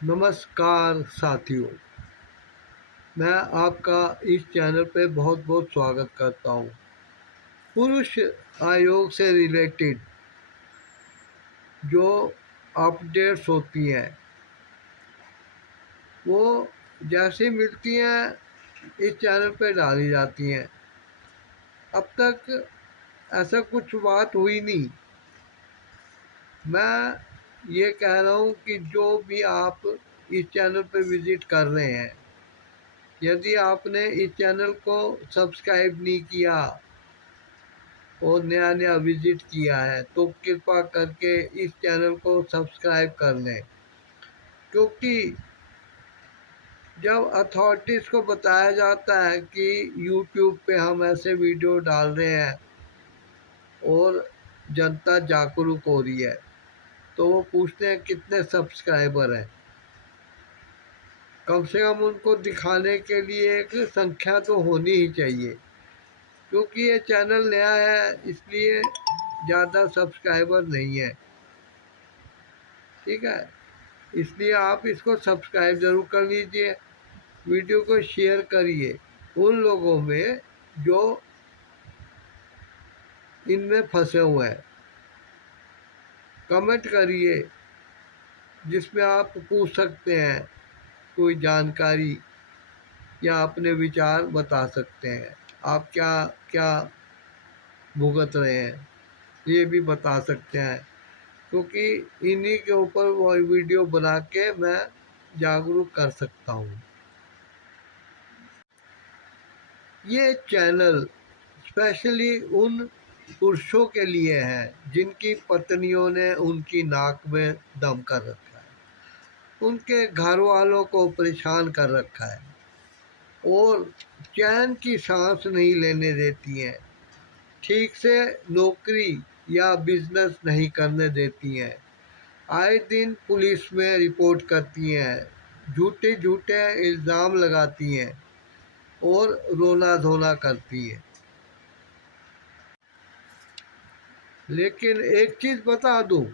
नमस्कार साथियों, मैं आपका इस चैनल पे बहुत बहुत स्वागत करता हूँ। पुरुष आयोग से रिलेटेड जो अपडेट्स होती हैं वो जैसे मिलती हैं इस चैनल पे डाली जाती हैं। अब तक ऐसा कुछ बात हुई नहीं। मैं ये कह रहा हूँ कि जो भी आप इस चैनल पे विज़िट कर रहे हैं, यदि आपने इस चैनल को सब्सक्राइब नहीं किया और नया नया विजिट किया है तो कृपा करके इस चैनल को सब्सक्राइब कर लें, क्योंकि जब अथॉरिटीज़ को बताया जाता है कि यूट्यूब पे हम ऐसे वीडियो डाल रहे हैं और जनता जागरूक हो रही है, तो वो पूछते हैं कितने सब्सक्राइबर हैं। कम से कम उनको दिखाने के लिए एक संख्या तो होनी ही चाहिए, क्योंकि ये चैनल नया है इसलिए ज़्यादा सब्सक्राइबर नहीं है। ठीक है, इसलिए आप इसको सब्सक्राइब ज़रूर कर लीजिए। वीडियो को शेयर करिए उन लोगों में जो इनमें फंसे हुए हैं। कमेंट करिए जिसमें आप पूछ सकते हैं कोई जानकारी या अपने विचार बता सकते हैं। आप क्या क्या भुगत रहे हैं ये भी बता सकते हैं, क्योंकि इन्हीं के ऊपर वो वीडियो बना के मैं जागरूक कर सकता हूँ। ये चैनल स्पेशली उन पुरुषों के लिए है जिनकी पत्नियों ने उनकी नाक में दम कर रखा है, उनके घर वालों को परेशान कर रखा है और चैन की सांस नहीं लेने देती हैं, ठीक से नौकरी या बिजनेस नहीं करने देती हैं, आए दिन पुलिस में रिपोर्ट करती हैं, झूठे झूठे इल्ज़ाम लगाती हैं और रोना धोना करती हैं। लेकिन एक चीज़ बता दूं,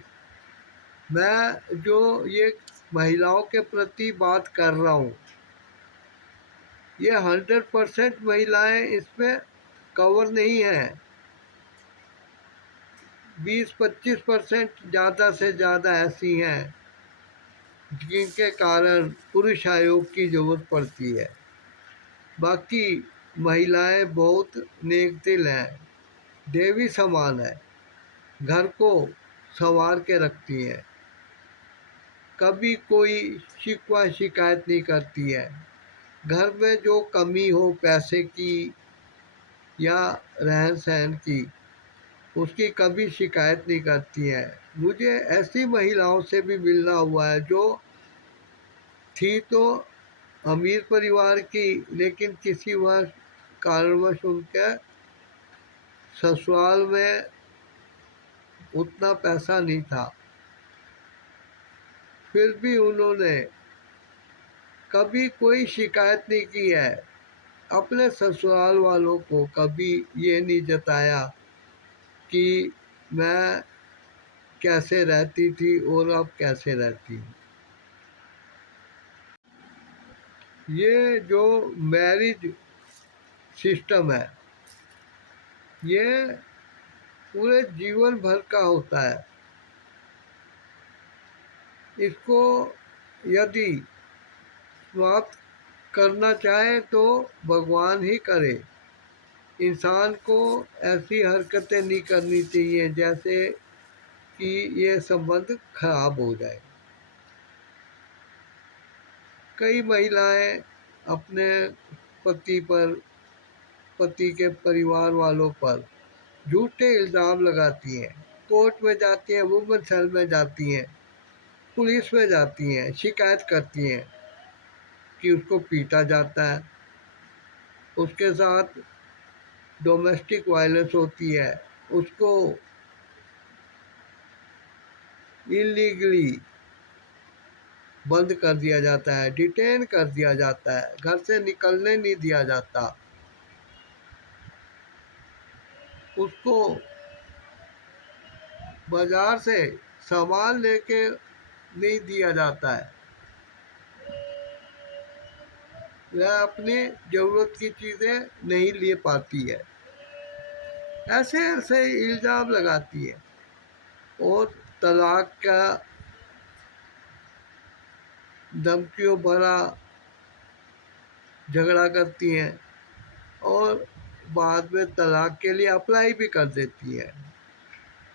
मैं जो ये महिलाओं के प्रति बात कर रहा हूँ, ये 100% महिलाएं इसमें कवर नहीं हैं। 20-25% ज़्यादा से ज़्यादा ऐसी हैं जिनके कारण पुरुष आयोग की ज़रूरत पड़ती है। बाकी महिलाएं बहुत नेक दिल हैं, देवी समान है, घर को संवार के रखती हैं, कभी कोई शिकवा शिकायत नहीं करती है। घर में जो कमी हो पैसे की या रहन सहन की, उसकी कभी शिकायत नहीं करती है। मुझे ऐसी महिलाओं से भी मिलना हुआ है जो थी तो अमीर परिवार की, लेकिन किसी वश कारणवश उनके ससुराल में उतना पैसा नहीं था, फिर भी उन्होंने कभी कोई शिकायत नहीं की है। अपने ससुराल वालों को कभी ये नहीं जताया कि मैं कैसे रहती थी और अब कैसे रहती हूँ। ये जो मैरिज सिस्टम है ये पूरे जीवन भर का होता है। इसको यदि समाप्त करना चाहे तो भगवान ही करे। इंसान को ऐसी हरकतें नहीं करनी चाहिए जैसे कि ये संबंध खराब हो जाए। कई महिलाएं अपने पति पर, पति के परिवार वालों पर झूठे इल्ज़ाम लगाती हैं, कोर्ट में जाती हैं, वुमेन सेल में जाती हैं, पुलिस में जाती हैं, शिकायत करती हैं कि उसको पीटा जाता है, उसके साथ डोमेस्टिक वायलेंस होती है, उसको इलीगली बंद कर दिया जाता है, डिटेन कर दिया जाता है, घर से निकलने नहीं दिया जाता, उसको बाज़ार से सामान लेके नहीं दिया जाता है। वह अपनी ज़रूरत की चीज़ें नहीं ले पाती है। ऐसे ऐसे इल्ज़ाम लगाती है और तलाक का धमकियों भरा झगड़ा करती हैं और बाद में तलाक के लिए अप्लाई भी कर देती हैं।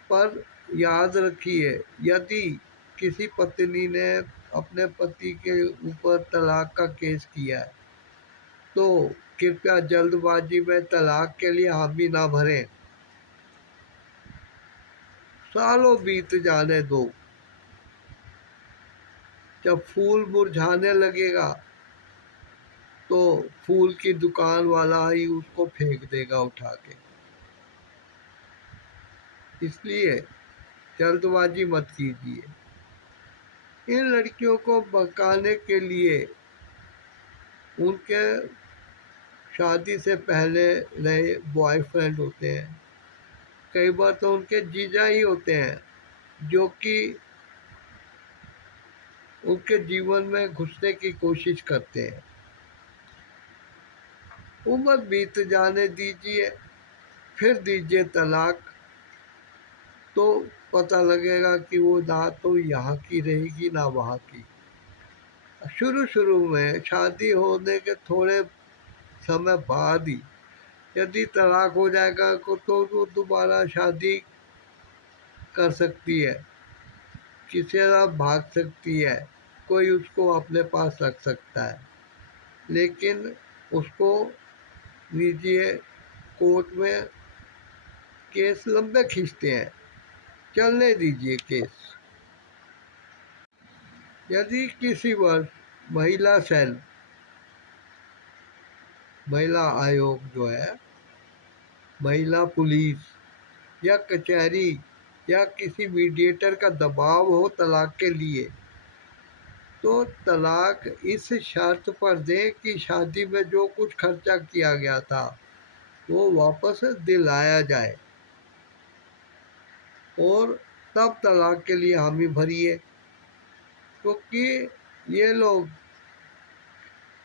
पर याद रखिए, यदि किसी पत्नी ने अपने पति के ऊपर तलाक का केस किया है तो कृपया जल्दबाजी में तलाक के लिए हामी ना भरें। सालों बीत जाने दो, जब फूल मुरझाने लगेगा तो फूल की दुकान वाला ही उसको फेंक देगा उठा के। इसलिए जल्दबाजी मत कीजिए। इन लड़कियों को बहकाने के लिए उनके शादी से पहले रहे बॉयफ्रेंड होते हैं, कई बार तो उनके जीजा ही होते हैं जो कि उनके जीवन में घुसने की कोशिश करते हैं। उम्र बीत जाने दीजिए, फिर दीजिए तलाक, तो पता लगेगा कि वो ना तो यहाँ की रहेगी ना वहाँ की। शुरू शुरू में शादी होने के थोड़े समय बाद ही यदि तलाक हो जाएगा तो वो दोबारा शादी कर सकती है, किसी तरह भाग सकती है, कोई उसको अपने पास रख सकता है, लेकिन उसको दीजिए। कोर्ट में केस लंबे खींचते हैं, चलने दीजिए केस। यदि किसी वर्ष महिला सेल, महिला आयोग जो है, महिला पुलिस या कचहरी या किसी मीडिएटर का दबाव हो तलाक के लिए, तो तलाक इस शर्त पर दें कि शादी में जो कुछ खर्चा किया गया था वो वापस दिलाया जाए, और तब तलाक के लिए हामी भरिए। क्योंकि ये लोग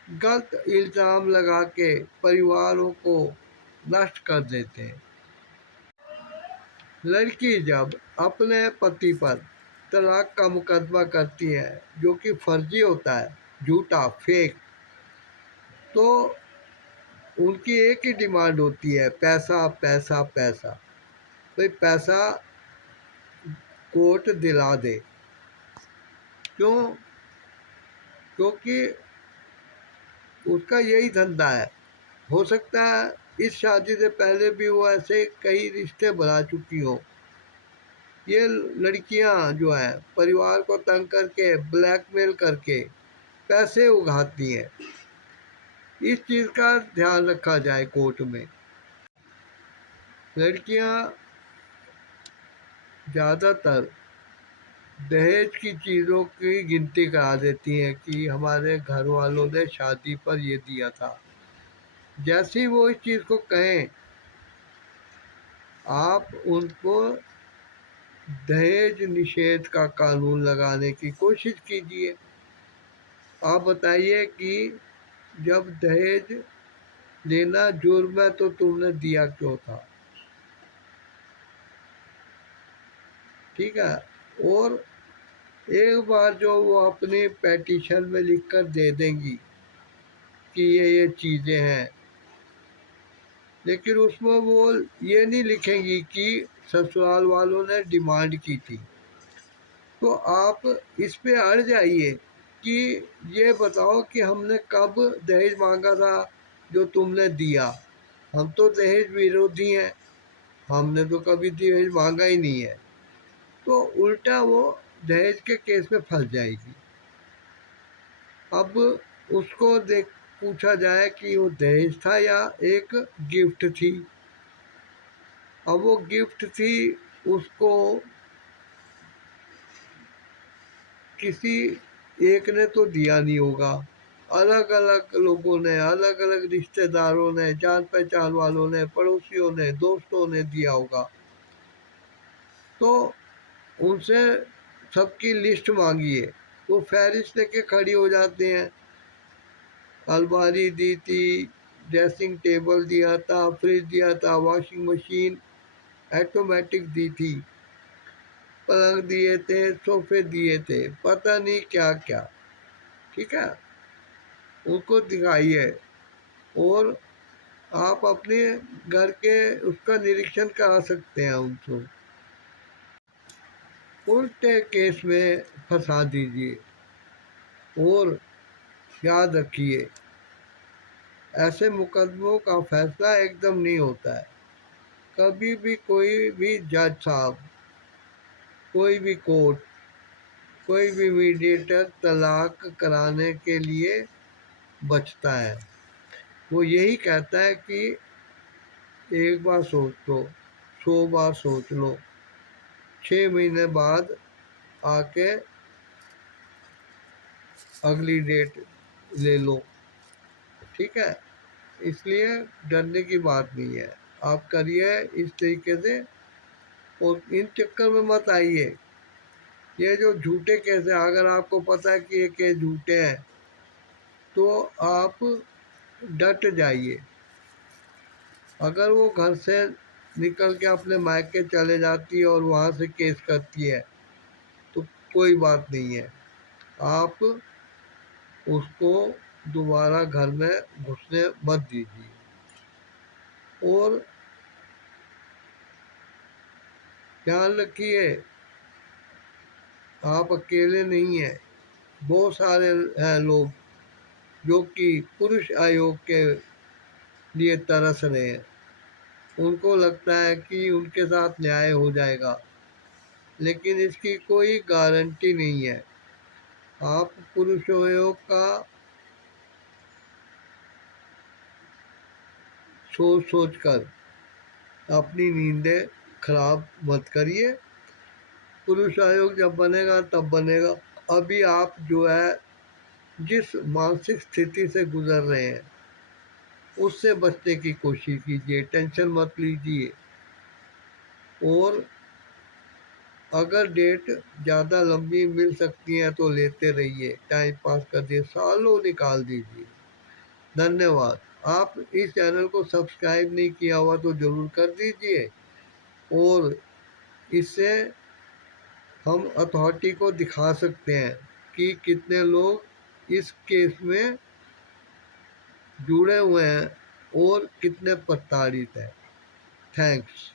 गलत इल्ज़ाम लगा के परिवारों को नष्ट कर देते हैं। लड़की जब अपने पति पर तलाक का मुकदमा करती है जो कि फर्जी होता है, झूठा, फेक, तो उनकी एक ही डिमांड होती है, पैसा पैसा पैसा। भाई पैसा कोर्ट दिला दे। क्यों? क्योंकि उसका यही धंधा है। हो सकता है इस शादी से पहले भी वो ऐसे कई रिश्ते बना चुकी हो। ये लड़कियां जो है परिवार को तंग करके, ब्लैकमेल करके पैसे उगाती हैं। इस चीज़ का ध्यान रखा जाए कोर्ट में। लड़कियां ज़्यादातर दहेज की चीज़ों की गिनती करा देती हैं कि हमारे घर वालों ने शादी पर ये दिया था। जैसे ही वो इस चीज़ को कहें, आप उनको दहेज निषेध का कानून लगाने की कोशिश कीजिए। आप बताइए कि जब दहेज लेना जुर्म है तो तुमने दिया क्यों था? ठीक है। और एक बार जो वो अपनी पेटिशन में लिखकर दे देंगी कि ये चीज़ें हैं, लेकिन उसमें वो ये नहीं लिखेंगी कि ससुराल वालों ने डिमांड की थी। तो आप इस पे अड़ जाइए कि ये बताओ कि हमने कब दहेज मांगा था जो तुमने दिया। हम तो दहेज विरोधी हैं, हमने तो कभी दहेज मांगा ही नहीं है। तो उल्टा वो दहेज के केस में फंस जाएगी। अब उसको देख पूछा जाए कि वो दहेज था या एक गिफ्ट थी। अब वो गिफ्ट थी, उसको किसी एक ने तो दिया नहीं होगा, अलग अलग लोगों ने, अलग अलग रिश्तेदारों ने, जान पहचान वालों ने, पड़ोसियों ने, दोस्तों ने दिया होगा। तो उनसे सबकी लिस्ट मांगिए, वो फहरिस्त लेके खड़ी हो जाते हैं। अलमारी दी थी, ड्रेसिंग टेबल दिया था, फ्रिज दिया था, वॉशिंग मशीन ऑटोमेटिक दी थी, पलंग दिए थे, सोफे दिए थे, पता नहीं क्या क्या। ठीक है, उनको दिखाइए और आप अपने घर के उसका निरीक्षण करा सकते हैं उनको। उल्टे केस में फंसा दीजिए और याद रखिए, ऐसे मुकदमों का फैसला एकदम नहीं होता है। कभी भी कोई भी जज साहब, कोई भी कोर्ट, कोई भी मीडिएटर तलाक कराने के लिए बचता है। वो यही कहता है कि एक बार सोच लो, 100 बार सोच लो, 6 महीने बाद आके अगली डेट ले लो। ठीक है, इसलिए डरने की बात नहीं है, आप करिए इस तरीके से और इन चक्कर में मत आइए। ये जो झूठे केस है, अगर आपको पता है कि ये केस झूठे हैं तो आप डट जाइए। अगर वो घर से निकल के अपने मायके चले जाती है और वहाँ से केस करती है तो कोई बात नहीं है, आप उसको दोबारा घर में घुसने मत दीजिए। और ध्यान रखिए, आप अकेले नहीं हैं, बहुत सारे हैं लोग जो कि पुरुष आयोग के लिए तरस रहे हैं। उनको लगता है कि उनके साथ न्याय हो जाएगा, लेकिन इसकी कोई गारंटी नहीं है। आप पुरुष आयोग का सोच सोच कर अपनी नींदें खराब मत करिए। पुरुष आयोग जब बनेगा तब बनेगा। अभी आप जो है जिस मानसिक स्थिति से गुजर रहे हैं उससे बचने की कोशिश कीजिए, टेंशन मत लीजिए। और अगर डेट ज़्यादा लंबी मिल सकती है तो लेते रहिए, टाइम पास कर दिए, सालों निकाल दीजिए। धन्यवाद। आप इस चैनल को सब्सक्राइब नहीं किया हुआ तो ज़रूर कर दीजिए और इससे हम अथॉरिटी को दिखा सकते हैं कि कितने लोग इस केस में जुड़े हुए हैं और कितने प्रताड़ित हैं। थैंक्स।